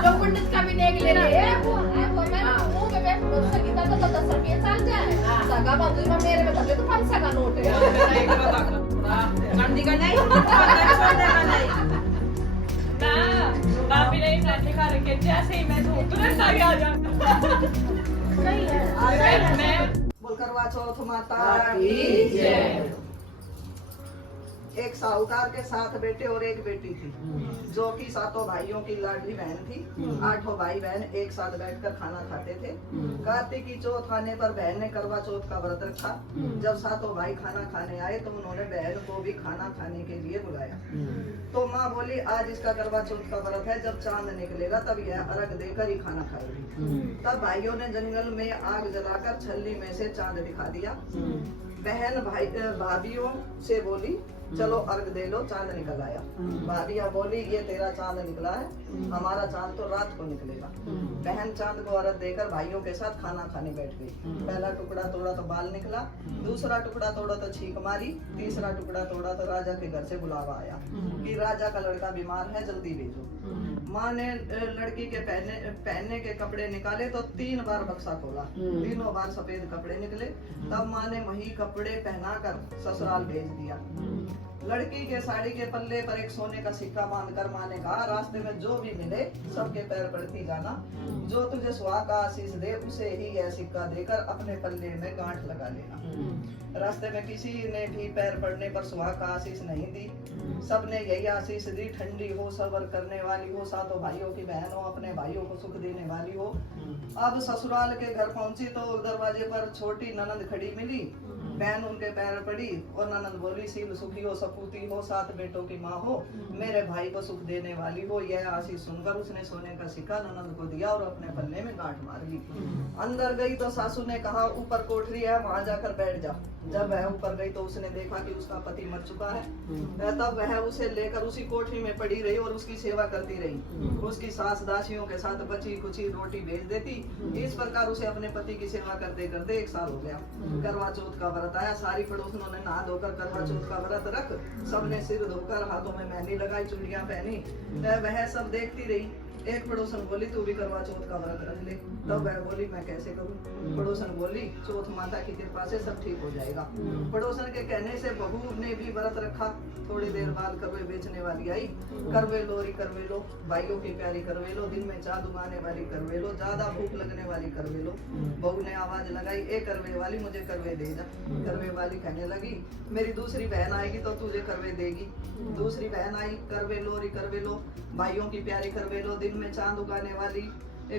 जो पंडित का भी नेक ले रहे हैं वो मैं मुंह पे बैठ बोल सकी था तो 10 रुपये चल जाए सगा बाजू में मेरे में तो 500 का नोट है मंडी का नहीं छोड़ने का नहीं ना काफी नहीं नाचे खा रखे जैसे ही मैं धूप तुरंत आगे आ जाता सही है मैं बोल करवा चौथ माता की जय। एक साहूकार के 7 बेटे और 1 बेटी थी जो कि 7 भाइयों की लाडली बहन थी। 8 भाई बहन एक साथ बैठकर खाना खाते थे। कार्तिक की चौथ आने पर बहन ने करवा चौथ का व्रत रखा। जब 7 भाई खाना खाने आए तो उन्होंने बहन को भी खाना खाने के लिए बुलाया। तो माँ बोली आज इसका करवा चौथ का व्रत है, जब चांद निकलेगा तब यह अर्घ देकर ही खाना खाएगी। तब भाइयों ने जंगल में आग जलाकर छल्ली में से चांद दिखा दिया। बहन भाभियों से बोली चलो अर्घ दे लो, चांद निकल आया। भाभियाँ बोली ये तेरा चांद निकला है, हमारा चांद तो रात को निकलेगा। बहन चांद को अर्घ देकर भाइयों के साथ खाना खाने बैठ गई। पहला टुकड़ा तोड़ा तो बाल निकला, दूसरा टुकड़ा तोड़ा तो छींक मारी, तीसरा टुकड़ा तोड़ा तो राजा के घर से बुलावा आया कि राजा का लड़का बीमार है, जल्दी भेजो। माँ ने लड़की के पहनने के कपड़े निकाले तो 3 बार बक्सा खोला, तीनों बार सफेद कपड़े निकले। तब माँ ने वही कपड़े पहनाकर ससुराल भेज दिया। लड़की के साड़ी के पल्ले पर एक सोने का सिक्का बांधकर माँ ने कहा रास्ते में जो भी मिले सबके पैर पड़ती जाना, जो तुझे सुहाग का आशीष दे उसे ही यह सिक्का देकर अपने पल्ले में गांठ लगा लेना। रास्ते में किसी ने भी पैर पड़ने पर सुहाग का आशीष नहीं दी, सबने यही आशीष दी ठंडी हो, सबर करने वाली हो, 7 भाइयों की बहन हो, अपने भाइयों को सुख देने वाली हो। अब ससुराल के घर पहुंची तो दरवाजे पर छोटी ननद खड़ी मिली। बहन उनके पैर पड़ी और ननद बोली सील सुखी हो, सपूती हो, 7 बेटों की माँ हो, मेरे भाई को सुख देने वाली हो। यह आशीष सुनकर उसने सोने का सिक्का ननद को दिया और अपने पल्ले में गांठ मार ली। अंदर गई तो सासू ने कहा ऊपर कोठरी है, वहां जाकर बैठ जा। जब वह ऊपर गई तो उसने देखा कि उसका पति मर चुका है। तब वह उसे लेकर उसी कोठरी में पड़ी रही और उसकी सेवा करती रही। उसकी सास दासियों के साथ बची कुची रोटी भेज देती। इस प्रकार उसे अपने पति की सेवा करते करते 1 साल हो गया। करवा चौथ का व्रत आया, सारी पड़ोसियों ने नहा धोकर करवा चौथ का व्रत रख, सबने सिर धोकर हाथों में मेहंदी लगाई, चूड़ियां पहनी। वह सब देखती रही। एक पड़ोसन बोली तू भी करवा चौथ का व्रत रख ले। तब वह बोली मैं कैसे करूं? पड़ोसन बोली चौथ माता की कृपा से सब ठीक हो जाएगा। पड़ोसन के कहने से बहू ने भी व्रत रखा। थोड़ी देर बाद करवे बेचने वाली आई। करवे लोरी करवे लो, भाइयों की प्यारी करवे लो, दिन में चाँद उगाने वाली करवे लो, ज्यादा भूख लगने वाली करवे लो। बहू ने आवाज लगाई ए करवे वाली मुझे करवे दे जा। करवे वाली कहने लगी मेरी दूसरी बहन आएगी तो तुझे करवे देगी। दूसरी बहन आई, करवे लोरी करवे लो, भाइयों की प्यारी करवे लो, दिन में चांद उगाने वाली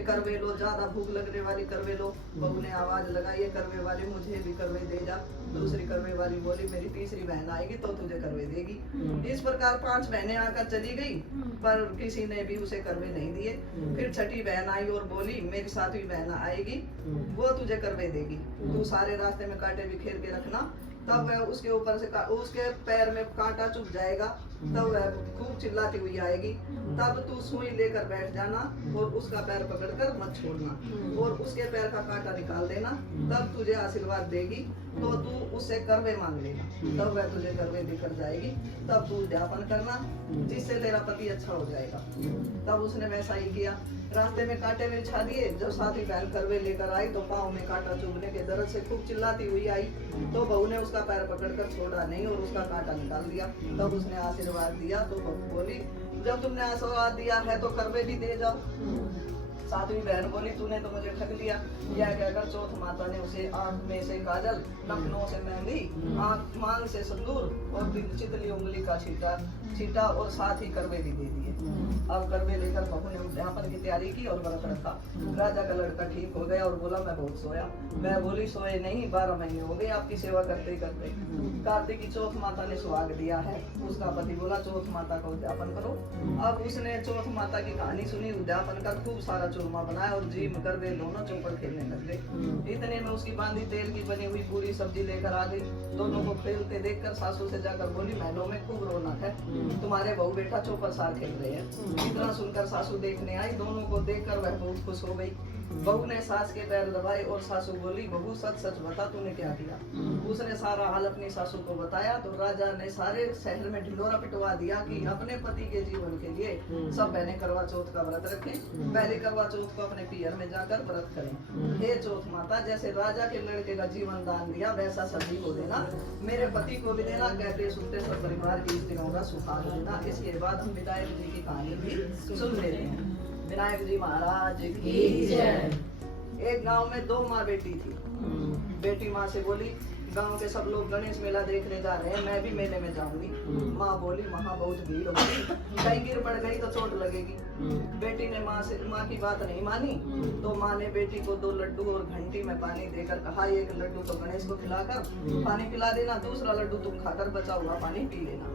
करवे लो, ज्यादा भूख लगने वाली करवे लो। बहू ने आवाज लगाई करवे वाली मुझे भी करवे दे जा। दूसरी करवे वाली बोली मेरी तीसरी बहन आएगी तो तुझे करवे देगी। इस प्रकार 5 बहनें आकर चली गई पर किसी ने भी उसे करवे नहीं दिए। फिर छठी बहन आई और बोली मेरी 7वीं बहन आएगी वो तुझे करवे देगी, तू सारे रास्ते में कांटे बिखेर के रखना। तब वह उसके ऊपर से उसके पैर में कांटा चुभ जाएगा, तब वह खूब चिल्लाती हुई आएगी। तब तू सुई लेकर बैठ जाना और उसका पैर पकड़कर मत छोड़ना और उसके पैर का कांटा निकाल देना। तब तुझे आशीर्वाद देगी तो तू उससे करवे मांग लेना, तब वह तुझे करवे देकर जाएगी। तब तू उद्यापन करना जिससे तेरा पति अच्छा हो जाएगा। तब उसने वैसा ही किया। रास्ते में कांटे बिछा दिए। जब 7वीं बहन करवे लेकर आई तो पाँव में कांटा चुभने के दर्द से खूब चिल्लाती हुई आई। तो बहू ने उसका पैर पकड़कर छोड़ा नहीं और उसका कांटा निकाल दिया। तब उसने आशीर्वाद दिया तो बहू बोली जब तुमने आशीर्वाद दिया है तो करवे भी दे जाओ। 7वीं बहन बोली तूने तो मुझे ठग लिया। यह कहकर चौथ माता ने उसे आंख में से काजल, नखनों से मेहंदी, आंख मांग से सिंदूर और चितली उंगली का छीटा और साथ ही करवे भी दे दिए। अब करवे लेकर बहू ने उद्यापन की तैयारी की और व्रत रखा। राजा का लड़का ठीक हो गया और बोला मैं बहुत सोया। मैं बोली सोए नहीं, 12 महीने हो गए आपकी सेवा करते करते। कार्तिक की चौथ माता ने सुहाग दिया है। उसका पति बोला चौथ माता का उद्यापन करो। अब उसने चौथ माता की कहानी सुनी, उद्यापन कर खूब सारा चूरमा बनाया और जीम करवे दोनों चौपड़ खेलने लग गए। इतने में उसकी बांधी तेल की बनी हुई पूरी सब्जी लेकर आ गई। दोनों को खेलते देखकर सासू से जाकर बोली महलों में खूब रौनक है, तुम्हारे बहू बेटा चौपर सार खेल रहे हैं। इतना सुनकर सासू देखने आई। दोनों को देखकर वह बहुत खुश हो गई। बहू ने सास के पैर दबाए और सासू बोली, बहू सच सच बता तूने क्या किया। उसने सारा हाल अपनी सासू को बताया तो राजा ने सारे शहर में ढिंडोरा पिटवा दिया कि अपने पति के जीवन के लिए सब बहनें करवा चौथ का व्रत रखें। पहले करवा चौथ को अपने पियर में जाकर व्रत करें। हे चौथ माता, जैसे राजा के लड़के का जीवन दान दिया वैसा सभी को देना, मेरे पति को भी देना, कहते सुनते सब परिवार की स्त्रियों का सुहाग देना। इसके बाद हम विनायक जी की कहानी भी सुन लेते हैं। विनायक जी महाराज की जय। एक गांव में 2 माँ बेटी थी। बेटी माँ से बोली, गांव के सब लोग गणेश मेला देखने जा रहे हैं, मैं भी मेले में जाऊंगी। माँ बोली, वहाँ बहुत भीड़ होगी, कहीं गिर पड़ गई तो चोट लगेगी। बेटी ने माँ की बात नहीं मानी तो माँ ने बेटी को 2 लड्डू और घंटी में पानी देकर कहा, एक लड्डू तो गणेश को खिलाकर पानी पिला देना, दूसरा लड्डू तुम खाकर बचा हुआ पानी पी लेना।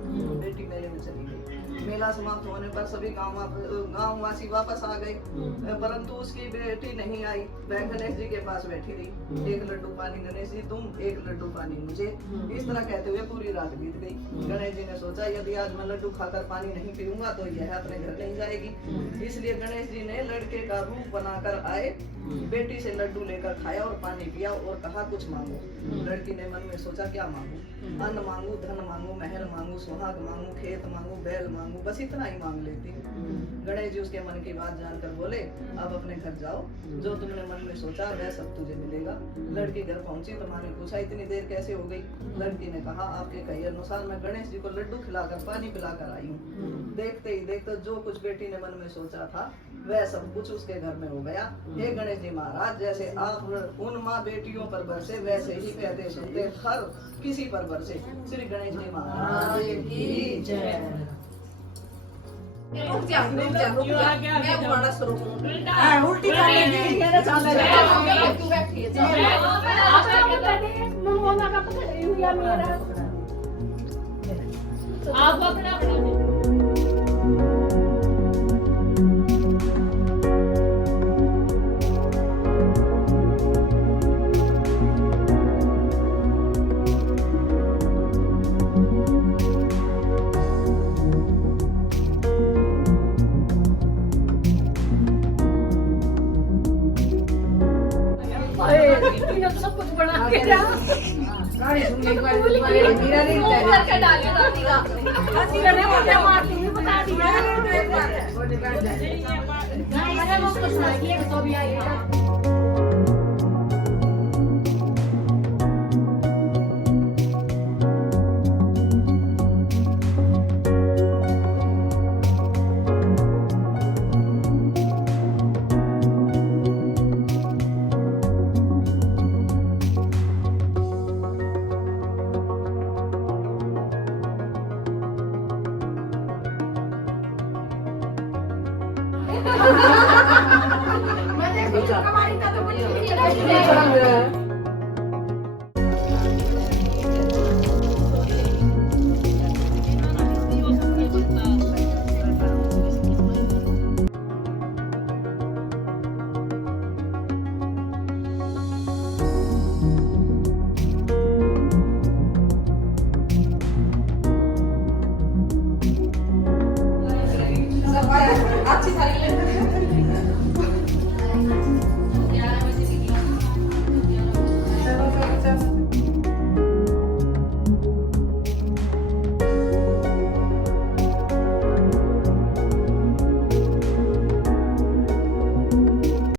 बेटी मेले में चली गई। मेला समाप्त होने पर सभी गांववासी वापस आ गए, परंतु उसकी बेटी नहीं आई। वह गणेश जी के पास बैठी रही। एक लड्डू पानी गणेश जी तुम, एक लड्डू पानी मुझे। इस तरह कहते हुए पूरी रात बीत गई। गणेश जी ने सोचा, यदि आज मैं लड्डू खाकर पानी नहीं पीऊंगा तो यह अपने घर नहीं जाएगी। इसलिए गणेश जी ने लड़के का रूप बनाकर आए, बेटी से लड्डू लेकर खाया और पानी पिया और कहा, कुछ मांगो। लड़की ने मन में सोचा, क्या मांगू? अन्न मांगू, धन मांगू, महल मांगू, सुहाग मांगू, खेत मांगू, बैल मांगू, बस इतना ही मांग लेती हूँ। गणेश जी उसके मन की बात जानकर बोले, अब अपने घर जाओ, जो तुमने मन में सोचा वह सब तुझे मिलेगा। लड़की घर पहुंची तो माँ ने पूछा, इतनी देर कैसे हो गई? लड़की ने कहा, आपके कहे अनुसार मैं गणेश जी को लड्डू खिलाकर पानी पिलाकर आई हूँ। देखते ही देखते जो कुछ बेटी ने मन में सोचा था वह सब कुछ उसके घर में हो गया। हे गणेश जी महाराज, जैसे आप उन माँ बेटियों पर बरसे वैसे ही कहते सुनते हर किसी पर बरसे। श्री गणेश जी महाराज की जय। रुक जा। मैं उठाना शुरू करूँ। उल्टी करेगी मेरे सामने तू बैठी है, चल। आप अपना सब कुछ बना के गाड़ी सुन ले, गिरा नहीं करके डालिए दादी का। हंसी करने वाले मारती हूँ, बता दिया। अरे वो कुछ ना किए तो भी आएगा। मैंने कुछ कमाई का तो मुझे